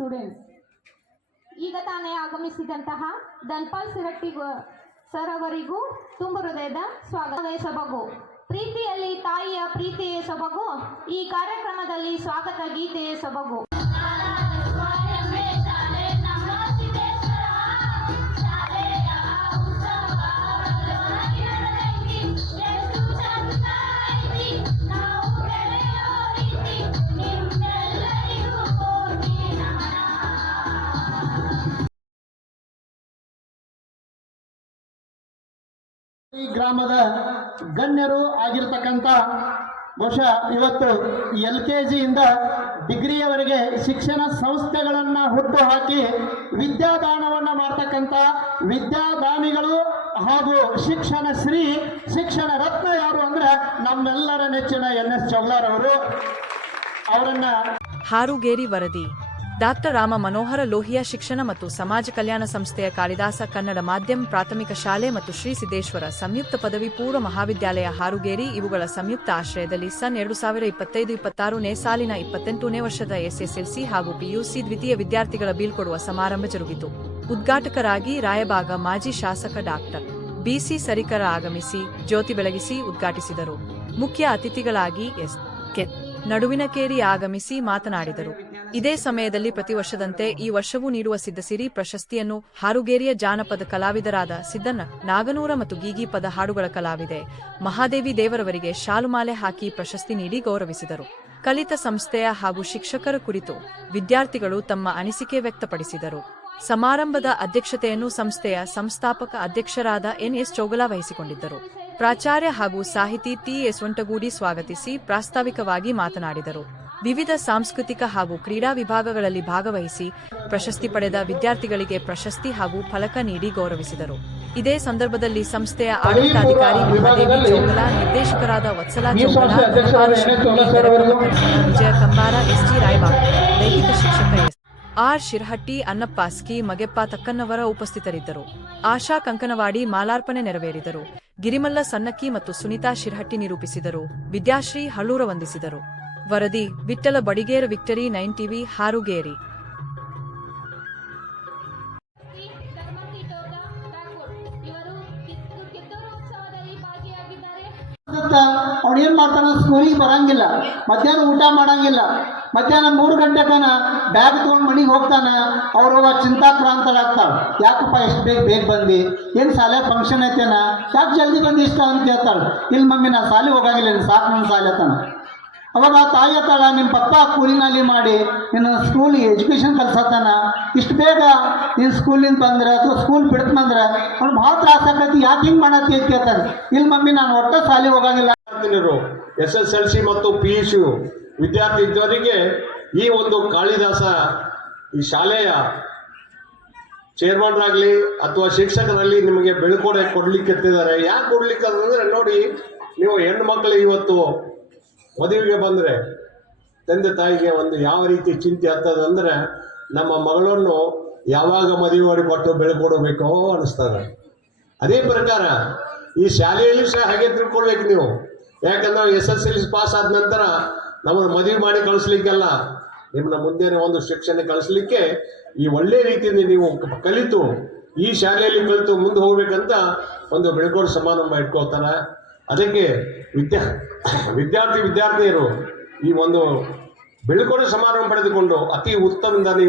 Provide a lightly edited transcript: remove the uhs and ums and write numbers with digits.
Students, ಈಗ ತಾನೇ ಆಗಮಿಸಿದಂತಹ Dhanpal Sirhatti sir ಅವರಿಗೂ ತುಂಬ ಹೃದಯದ ಸ್ವಾಗತ. ಸೊಬಗು ಪ್ರೀತಿಯಲ್ಲಿ ತಾಯಿಯ ಪ್ರೀತಿಯೇ ಸೊಬಗು. ಈ ಕಾರ್ಯಕ್ರಮದಲ್ಲಿ ಸ್ವಾಗತ ಗೀತೆಯೇ ಸೊಬಗು. ಈ ಗ್ರಾಮದ ಗಣ್ಯರು ಆಗಿರ್ತಕ್ಕಂಥ ಬಹುಶಃ ಇವತ್ತು LKG ಇಂದ ಡಿಗ್ರಿಯವರೆಗೆ ಶಿಕ್ಷಣ ಸಂಸ್ಥೆಗಳನ್ನು ಹುಟ್ಟು ಹಾಕಿ ವಿದ್ಯಾದಾನವನ್ನು ಮಾಡ್ತಕ್ಕಂಥ ವಿದ್ಯಾದಾನಿಗಳು ಹಾಗೂ ಶಿಕ್ಷಣ ಶ್ರೀ ಶಿಕ್ಷಣ ರತ್ನ ಯಾರು ಅಂದ್ರೆ ನಮ್ಮೆಲ್ಲರ ನೆಚ್ಚಿನ NS ಚೌಗ್ಲಾರ್ ಅವರು. ಅವರನ್ನ ಹಾರುಗೇರಿ ವರದಿ. ಡಾಕ್ಟರ್ ರಾಮ ಮನೋಹರ ಲೋಹಿಯಾ ಶಿಕ್ಷಣ ಮತ್ತು ಸಮಾಜ ಕಲ್ಯಾಣ ಸಂಸ್ಥೆಯ ಕಾಳಿದಾಸ ಕನ್ನಡ ಮಾಧ್ಯಮ ಪ್ರಾಥಮಿಕ ಶಾಲೆ ಮತ್ತು ಶ್ರೀ ಸಿದ್ದೇಶ್ವರ ಸಂಯುಕ್ತ ಪದವಿ ಪೂರ್ವ ಮಹಾವಿದ್ಯಾಲಯ ಹಾರುಗೇರಿ ಇವುಗಳ ಸಂಯುಕ್ತ ಆಶ್ರಯದಲ್ಲಿ ಸನ್ 2025-26ನೇ ಸಾಲಿನ 28ನೇ ವರ್ಷದ SSLC ಹಾಗೂ PUC ದ್ವಿತೀಯ ವಿದ್ಯಾರ್ಥಿಗಳ ಬೀಳ್ಕೊಡುವ ಸಮಾರಂಭ ಜರುಗಿತು. ಉದ್ಘಾಟಕರಾಗಿ ರಾಯಬಾಗ ಮಾಜಿ ಶಾಸಕ ಡಾಕ್ಟರ್ BC ಸರಿಕರ ಆಗಮಿಸಿ ಜ್ಯೋತಿ ಬೆಳಗಿಸಿ ಉದ್ಘಾಟಿಸಿದರು. ಮುಖ್ಯ ಅತಿಥಿಗಳಾಗಿ SK ನಡುವಿನಕೇರಿ ಆಗಮಿಸಿ ಮಾತನಾಡಿದರು. ಇದೇ ಸಮಯದಲ್ಲಿ ಪ್ರತಿ ವರ್ಷದಂತೆ ಈ ವರ್ಷವೂ ನೀಡುವ ಸಿದ್ದಸಿರಿ ಪ್ರಶಸ್ತಿಯನ್ನು ಹಾರುಗೇರಿಯ ಜಾನಪದ ಕಲಾವಿದರಾದ ಸಿದ್ದಣ್ಣ ನಾಗನೂರ ಮತ್ತು ಗೀಗಿ ಪದ ಹಾಡುಗಳ ಕಲಾವಿದೆ ಮಹಾದೇವಿ ದೇವರವರಿಗೆ ಶಾಲುಮಾಲೆ ಹಾಕಿ ಪ್ರಶಸ್ತಿ ನೀಡಿ ಗೌರವಿಸಿದರು. ಕಲಿತ ಸಂಸ್ಥೆಯ ಹಾಗೂ ಶಿಕ್ಷಕರ ಕುರಿತು ವಿದ್ಯಾರ್ಥಿಗಳು ತಮ್ಮ ಅನಿಸಿಕೆ ವ್ಯಕ್ತಪಡಿಸಿದರು. ಸಮಾರಂಭದ ಅಧ್ಯಕ್ಷತೆಯನ್ನು ಸಂಸ್ಥೆಯ ಸಂಸ್ಥಾಪಕ ಅಧ್ಯಕ್ಷರಾದ NS ಚೌಗಲ ವಹಿಸಿಕೊಂಡಿದ್ದರು. ಪ್ರಾಚಾರ್ಯ ಹಾಗೂ ಸಾಹಿತಿ TS ವಂಟಗೂಡಿ ಸ್ವಾಗತಿಸಿ ಪ್ರಾಸ್ತಾವಿಕವಾಗಿ ಮಾತನಾಡಿದರು. ವಿವಿಧ ಸಾಂಸ್ಕೃತಿಕ ಹಾಗೂ ಕ್ರೀಡಾ ವಿಭಾಗಗಳಲ್ಲಿ ಭಾಗವಹಿಸಿ ಪ್ರಶಸ್ತಿ ಪಡೆದ ವಿದ್ಯಾರ್ಥಿಗಳಿಗೆ ಪ್ರಶಸ್ತಿ ಹಾಗೂ ಫಲಕ ನೀಡಿ ಗೌರವಿಸಿದರು. ಇದೇ ಸಂದರ್ಭದಲ್ಲಿ ಸಂಸ್ಥೆಯ ಆಡಳಿತಾಧಿಕಾರಿ ಮಹಾದೇವಿ ಚೌಗಲ, ನಿರ್ದೇಶಕರಾದ ವತ್ಸಲಾ ಚೌಗಲ, ವಿಜಯ ಕಂಬಾರ, SG ರಾಯಬಾಗ, ದೈಹಿಕ ಶಿಕ್ಷಕ R ಶಿರಹಟ್ಟಿ, ಅನ್ನಪ್ಪಾಸ್ಕಿ, ಮಗೆಪ್ಪ ತಕ್ಕನ್ನವರ ಉಪಸ್ಥಿತರಿದ್ದರು. ಆಶಾ ಕಂಕನವಾಡಿ ಮಾಲಾರ್ಪಣೆ ನೆರವೇರಿದರು. ಗಿರಿಮಲ್ಲ ಸನ್ನಕ್ಕಿ ಮತ್ತು ಸುನೀತಾ ಶಿರಹಟ್ಟಿ ನಿರೂಪಿಸಿದರು. ವಿದ್ಯಾಶ್ರೀ ಹಳ್ಳೂರ ವಂದಿಸಿದರು. ವರದಿ ವಿಠ್ಠಲ ಬಡಿಗೇರ, ವಿಕ್ಟರಿ 9 TV, ಹಾರುಗೇರಿ. ಅವನೇನ್ ಮಾಡ್ತಾನ, ಸ್ಕೂಲಿಗೆ ಬರಂಗಿಲ್ಲ, ಮಧ್ಯಾಹ್ನ ಊಟ ಮಾಡಂಗಿಲ್ಲ, ಮಧ್ಯಾಹ್ನ 3 ಗಂಟೆಕನ ಬ್ಯಾಗ್ ತೊಗೊಂಡು ಮನೆಗೆ ಹೋಗ್ತಾನ. ಅವ್ರವ್ವ ಚಿಂತಾಕ್ರಾಂತರಾಗ್ತಾಳೆ. ಯಾಕಪ್ಪ ಎಷ್ಟು ಬೇಗ ಬಂದು, ಏನು ಶಾಲೆ ಫಂಕ್ಷನ್ ಐತೇನ, ಯಾಕೆ ಜಲ್ದಿ ಬಂದು ಇಷ್ಟ ಅಂತ ಹೇಳ್ತಾಳೆ. ಇಲ್ಲಿ ಮಮ್ಮಿ ನಾ ಶಾಲೆ ಹೋಗಂಗಿಲ್ಲ, ಸಾಕು ನನ್ನ ಶಾಲೆ ತಾನ. ಅವಾಗ ತಾಯಿ ಹೇಳ್ತಾಳ, ನಿಮ್ಮ ಪಪ್ಪ ಕೂಲಿನಲ್ಲಿ ಮಾಡಿ ನಿನ್ನ ಸ್ಕೂಲಿಗೆ ಎಜುಕೇಷನ್ ಕಲ್ಸತ್ತಾನ, ಇಷ್ಟು ಬೇಗ ನೀನು ಸ್ಕೂಲಿಂದ ಬಂದ್ರೆ ಅಥವಾ ಸ್ಕೂಲ್ ಬಿಡ್ತಂದ್ರೆ ಅವ್ನು ಭಾಳ ತ್ರಾಸ ಆಕೈತಿ, ಯಾಕೆ ಹಿಂಗೆ ಮಾಡತ್ತಿ ಅಂತ ಕೇಳ್ತಾನೆ. ಇಲ್ಲಿ ಮಮ್ಮಿ ನಾನು ಒಟ್ಟ ಶಾಲೆ ಹೋಗಂಗಿಲ್ಲ. SSLC ಮತ್ತು PUC ವಿದ್ಯಾರ್ಥಿ ಇದ್ದವರಿಗೆ ಈ ಒಂದು ಕಾಳಿದಾಸ ಈ ಶಾಲೆಯ ಚೇರ್ಮನ್ರಾಗಲಿ ಅಥವಾ ಶಿಕ್ಷಕರಲ್ಲಿ ನಿಮಗೆ ಬೆಳ್ಕೊಡೆ ಕೊಡ್ಲಿಕ್ಕೆತ್ತಿದ್ದಾರೆ. ಯಾಕೆ ಕೊಡ್ಲಿಕ್ಕೆ ಅಂದರೆ, ನೋಡಿ ನೀವು ಹೆಣ್ಣು ಮಕ್ಕಳು ಇವತ್ತು ಮದುವೆಗೆ ಬಂದರೆ ತಂದೆ ತಾಯಿಗೆ ಒಂದು ಯಾವ ರೀತಿ ಚಿಂತೆ ಆಗ್ತದಂದರೆ, ನಮ್ಮ ಮಗಳನ್ನು ಯಾವಾಗ ಮದುವೆ ಮಾಡಿಕೊಟ್ಟು ಬೆಳ್ಕೊಡಬೇಕೋ ಅನಿಸ್ತದೆ. ಅದೇ ಪ್ರಕಾರ ಈ ಶಾಲೆಯಲ್ಲಿ ಸಹ ಹಾಗೆ ತಿಳ್ಕೊಳ್ಬೇಕು ನೀವು. ಯಾಕಂದ್ರೆ SSLC ಪಾಸ್ ಆದ ನಂತರ ನಮ್ಮನ್ನು ಮದುವೆ ಮಾಡಿ ಕಳಿಸ್ಲಿಕ್ಕೆಲ್ಲ, ನಿಮ್ಮನ್ನ ಮುಂದೆ ಒಂದು ಶಿಕ್ಷಣ ಕಳಿಸ್ಲಿಕ್ಕೆ ಈ ಒಳ್ಳೆ ರೀತಿಯಿಂದ ನೀವು ಕಲಿತು ಈ ಶಾಲೆಯಲ್ಲಿ ಕಲಿತು ಮುಂದೆ ಹೋಗ್ಬೇಕಂತ ಒಂದು ಬೆಳ್ಕೊಡೋ ಸಮಾರಂಭ ಇಟ್ಕೊಳ್ತಾರೆ. ಅದಕ್ಕೆ ವಿದ್ಯಾರ್ಥಿನಿಯರು ಈ ಒಂದು ಬೆಳ್ಕೊಡೋ ಸಮಾರಂಭ ಪಡೆದುಕೊಂಡು ಅತಿ ಉತ್ತಮದಿಂದ